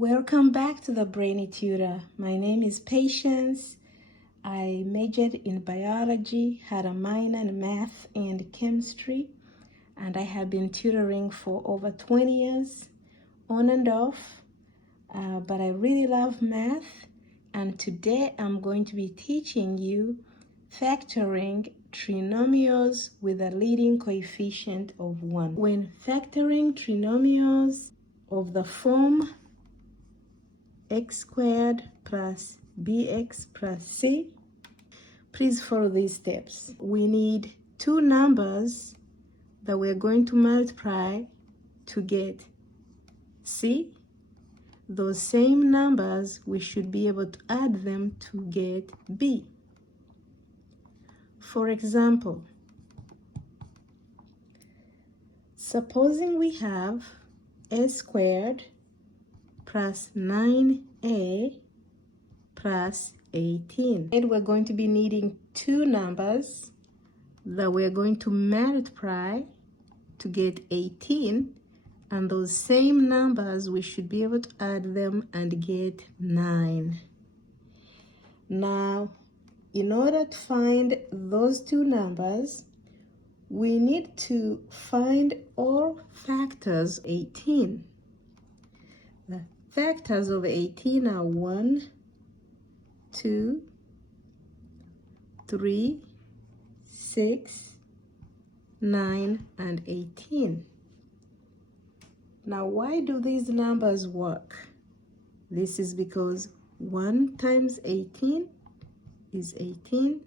Welcome back to the Brainy Tutor. My name is Patience. I majored in biology, had a minor in math and chemistry, and I have been tutoring for over 20 years, on and off, but I really love math, and today I'm going to be teaching you factoring trinomials with a leading coefficient of 1. When factoring trinomials of the form x squared plus bx plus c, please follow these steps. We need two numbers that we're going to multiply to get c. Those same numbers, we should be able to add them to get b. For example, supposing we have a squared plus 9a plus 18. And we're going to be needing two numbers that we're going to multiply to get 18, and those same numbers we should be able to add them and get 9. Now, in order to find those two numbers, we need to find all factors of 18. The factors of 18 are 1, 2, 3, 6, 9, and 18. Now, why do these numbers work? This is because 1 times 18 is 18.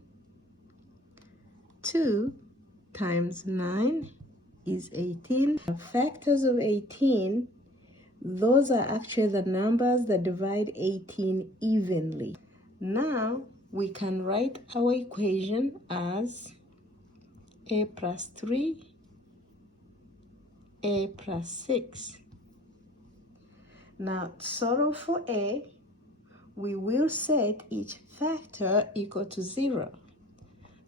2 times 9 is 18. The factors of 18, those are actually the numbers that divide 18 evenly. Now, we can write our equation as a plus 3, a plus 6. Now, to solve for a, we will set each factor equal to 0.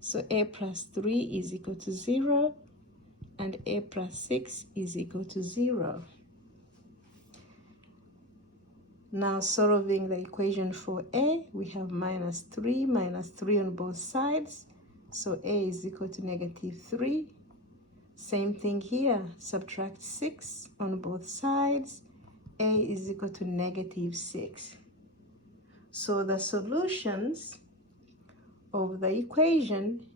So a plus 3 is equal to 0, and a plus 6 is equal to 0. Now, solving the equation for a, we have minus 3 on both sides. So a is equal to negative 3. Same thing here, subtract 6 on both sides. A is equal to negative 6. So the solutions of the equation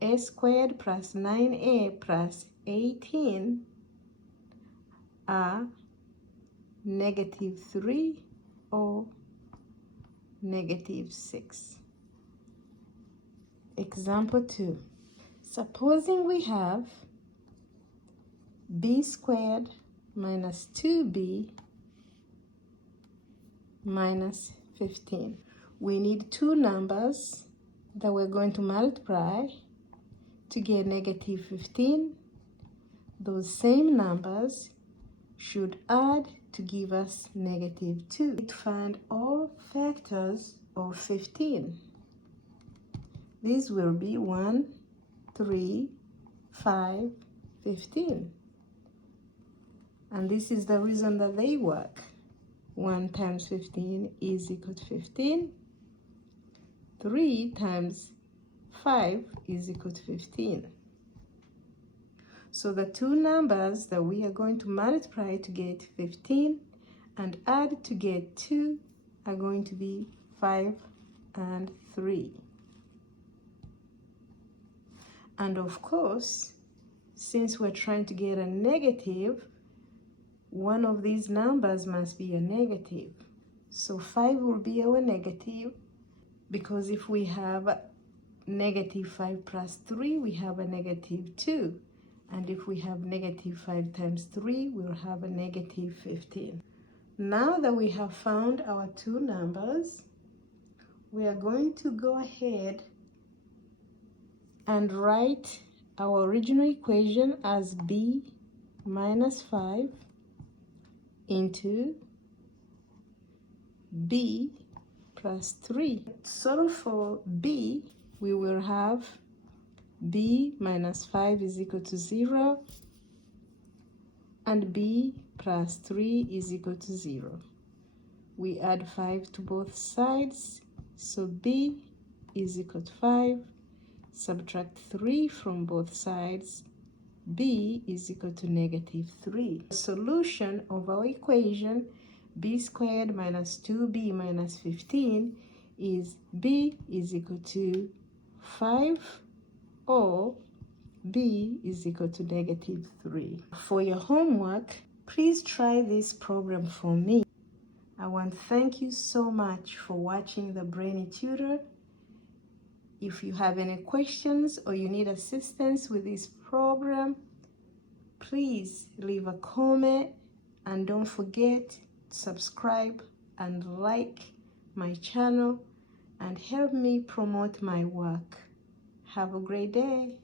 a squared plus 9a plus 18 are negative 3 or negative 6. Example 2. Supposing we have b squared minus 2b minus 15. We need two numbers that we're going to multiply to get negative 15. Those same numbers should add to give us negative 2. To find all factors of 15. These will be 1, 3, 5, 15. And this is the reason that they work. 1 times 15 is equal to 15. 3 times 5 is equal to 15. So the two numbers that we are going to multiply to get 15 and add to get 2 are going to be 5 and 3. And of course, since we're trying to get a negative, one of these numbers must be a negative. So 5 will be our negative, because if we have negative 5 plus 3, we have a negative 2. And if we have negative 5 times 3, we'll have a negative 15. Now that we have found our two numbers, we are going to go ahead and write our original equation as b minus 5 into b plus 3. So for b, we will have b minus 5 is equal to 0, and b plus 3 is equal to 0. we add 5 to both sides, so b is equal to 5. Subtract 3 from both sides, b is equal to -3. The solution of our equation, b squared minus 2b minus 15, is b is equal to 5 or b is equal to -3. For your homework, please try this program for me. I want to thank you so much for watching the Brainy Tutor. If you have any questions or you need assistance with this program, please leave a comment and don't forget to subscribe and like my channel and help me promote my work. Have a great day.